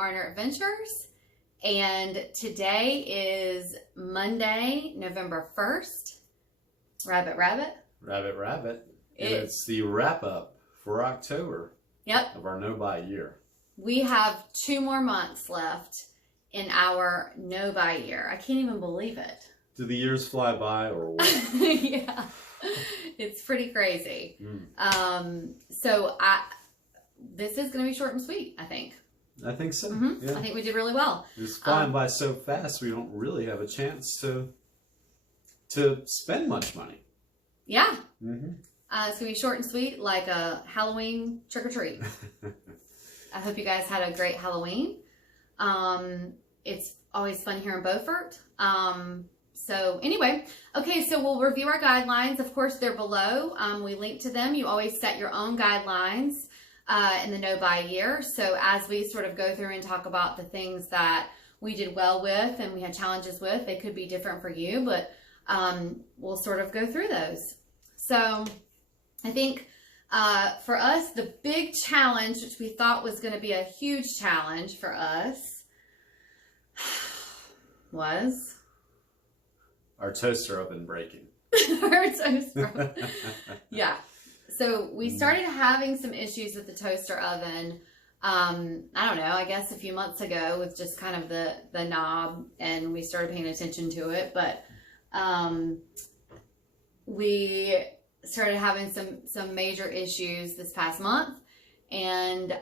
Arner Adventures, and today is Monday, November 1st. Rabbit. Rabbit. And it's the wrap-up for October of our no-buy year. We have 2 more months left in our no-buy year. I can't even believe it. Do the years fly by or what? Yeah, it's pretty crazy. So this is going to be short and sweet, I think. I think so. Yeah. I think we did really well. It's flying by so fast, we don't really have a chance to spend much money. Yeah. It's going to be short and sweet, like a Halloween trick-or-treat. I hope you guys had a great Halloween. It's always fun here in Beaufort. So anyway, okay, so we'll review our guidelines. Of course, they're below. We link to them. You always set your own guidelines in the no-buy year. So as we sort of go through and talk about the things that we did well with and we had challenges with, they could be different for you, but we'll sort of go through those. So I think for us, the big challenge, which we thought was going to be a huge challenge for us, was our toaster oven breaking. Our toaster oven. Yeah. So we started having some issues with the toaster oven. I don't know, I guess a few months ago with just kind of the knob, and we started paying attention to it. But we started having some major issues this past month. And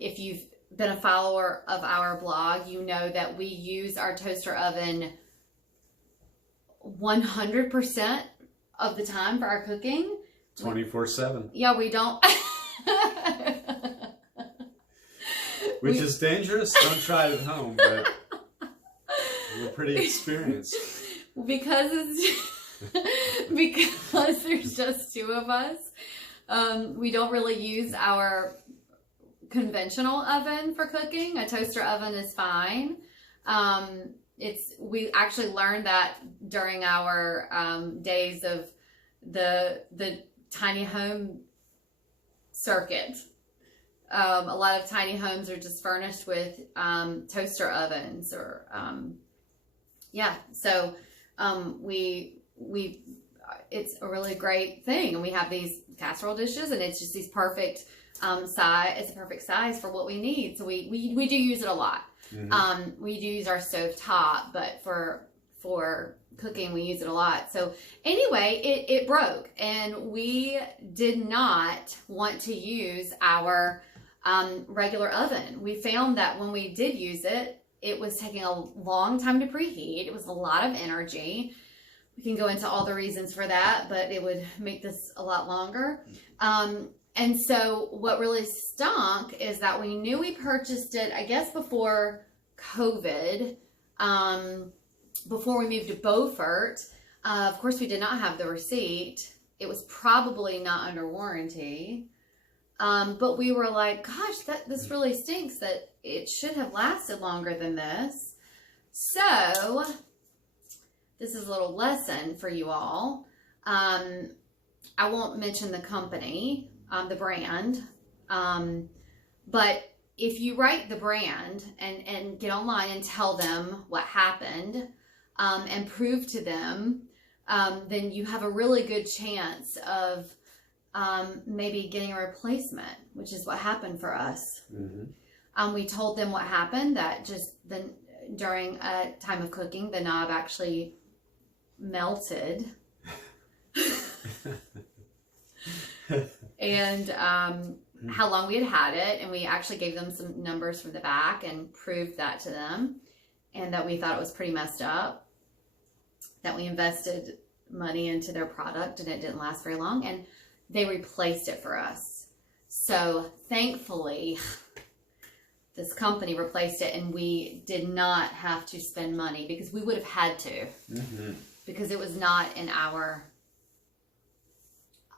if you've been a follower of our blog, you know that we use our toaster oven 100% of the time for our cooking. 24/7. Yeah, we don't. Which is dangerous. Don't try it at home, but we're pretty experienced. Because there's just 2 of us, we don't really use our conventional oven for cooking. A toaster oven is fine. We actually learned that during our days of the tiny home circuit. A lot of tiny homes are just furnished with toaster ovens, or so it's a really great thing, and we have these casserole dishes, and it's just these perfect size. It's a perfect size for what we need. So we do use it a lot. We do use our stove top, but for cooking we use it a lot. So anyway, it broke, and we did not want to use our regular oven. We found that when we did use it, it was taking a long time to preheat. It was a lot of energy. We can go into all the reasons for that, but it would make this a lot longer. And so what really stunk is that we knew we purchased it, I guess, before COVID, before we moved to Beaufort. Of course, we did not have the receipt. It was probably not under warranty. But we were like, gosh, this really stinks, that it should have lasted longer than this. So this is a little lesson for you all. I won't mention the company, the brand, but if you write the brand and get online and tell them what happened, and prove to them, then you have a really good chance of maybe getting a replacement, which is what happened for us. We told them what happened, that just during a time of cooking, the knob actually melted. And how long we had it, and we actually gave them some numbers from the back and proved that to them, and that we thought it was pretty messed up, that we invested money into their product and it didn't last very long, and they replaced it for us. So thankfully this company replaced it, and we did not have to spend money, because we would have had to, because it was not in our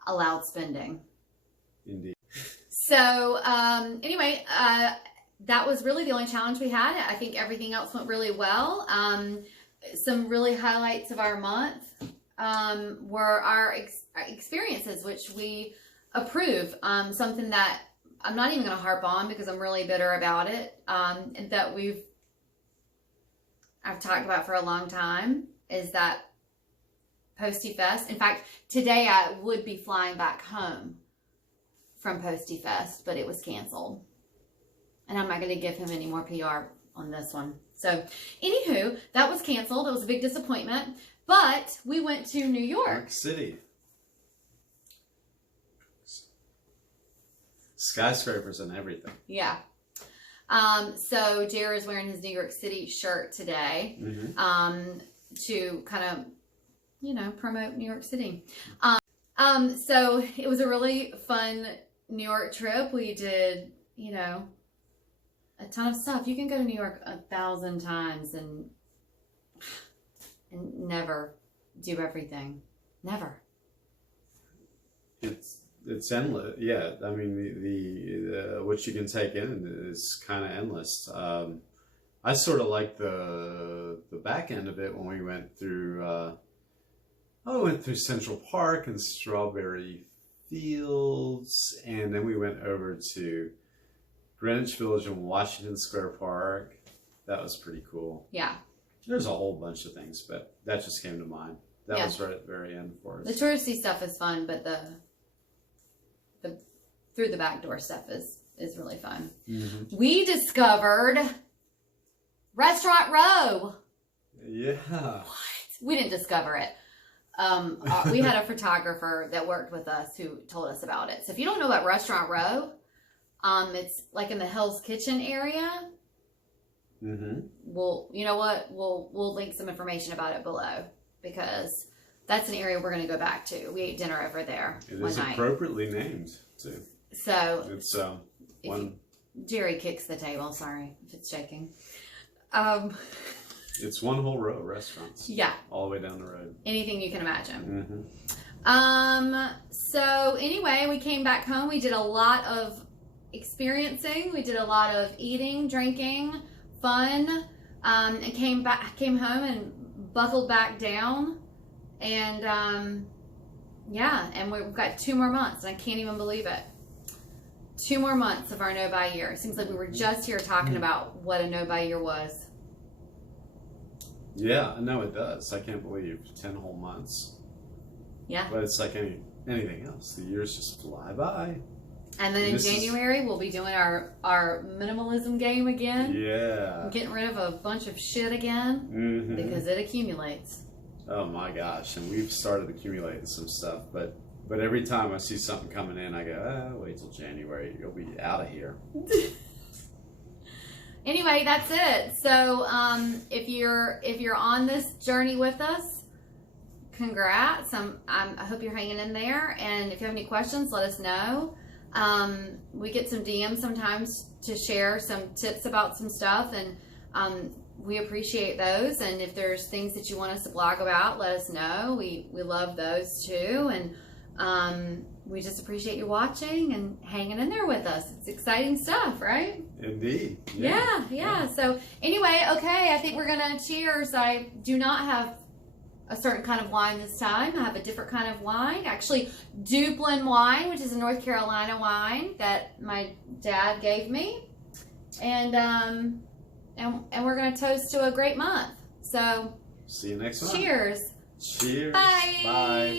allowed spending. Indeed. So anyway, that was really the only challenge we had. I think everything else went really well. Some really highlights of our month were our experiences, which we approve. Something that I'm not even going to harp on because I'm really bitter about it. And that I've talked about for a long time is that Posty Fest. In fact, today I would be flying back home from Posty Fest, but it was canceled. And I'm not going to give him any more PR on this one. So, anywho, that was canceled. It was a big disappointment. But we went to New York City. Skyscrapers and everything. Yeah. So Jer is wearing his New York City shirt today, to kind of, you know, promote New York City. So it was a really fun New York trip. We did, you know, a ton of stuff. You can go to New York 1,000 times and never do everything. Never. It's endless. Yeah, I mean the what you can take in is kind of endless. I sort of like the back end of it when we went through. I went through Central Park and Strawberry Fields, and then we went over to Greenwich Village and Washington Square Park. That was pretty cool. Yeah. There's a whole bunch of things, but that just came to mind. That was right at the very end for us. The touristy stuff is fun, but the through the back door stuff is really fun. Mm-hmm. We discovered Restaurant Row. Yeah. What? We didn't discover it. We had a photographer that worked with us who told us about it. So if you don't know about Restaurant Row, it's like in the Hell's Kitchen area. Mm-hmm. You know what? We'll link some information about it below because that's an area we're going to go back to. We ate dinner over there one night. It is appropriately named too. So it's one. Jerry kicks the table. Sorry if it's shaking. It's one whole row of restaurants. Yeah. All the way down the road. Anything you can imagine. Mm-hmm. So anyway, we came back home. We did a lot of experiencing. We did a lot of eating, drinking, fun, and came home and buckled back down. And yeah, and we've got 2 more months, and I can't even believe it. 2 more months of our no-buy year. It seems like we were just here talking about what a no-buy year was. Yeah, no, it does. I can't believe 10 whole months. Yeah. But it's like anything else. The years just fly by. And then in January, we'll be doing our minimalism game again. Yeah. Getting rid of a bunch of shit again because it accumulates. Oh my gosh. And we've started accumulating some stuff, but every time I see something coming in, I go, wait till January. You'll be out of here. Anyway, that's it. So if you're on this journey with us, congrats. I hope you're hanging in there. And if you have any questions, let us know. We get some DMs sometimes to share some tips about some stuff, and we appreciate those. And if there's things that you want us to blog about, let us know. We love those too. And we just appreciate you watching and hanging in there with us. It's exciting stuff, right? Indeed. Yeah. So anyway, okay, I think we're going to cheers. I do not have a certain kind of wine this time. I have a different kind of wine. Actually, Duplin wine, which is a North Carolina wine that my dad gave me. And we're going to toast to a great month. So see you next month. Cheers. Cheers. Bye. Bye.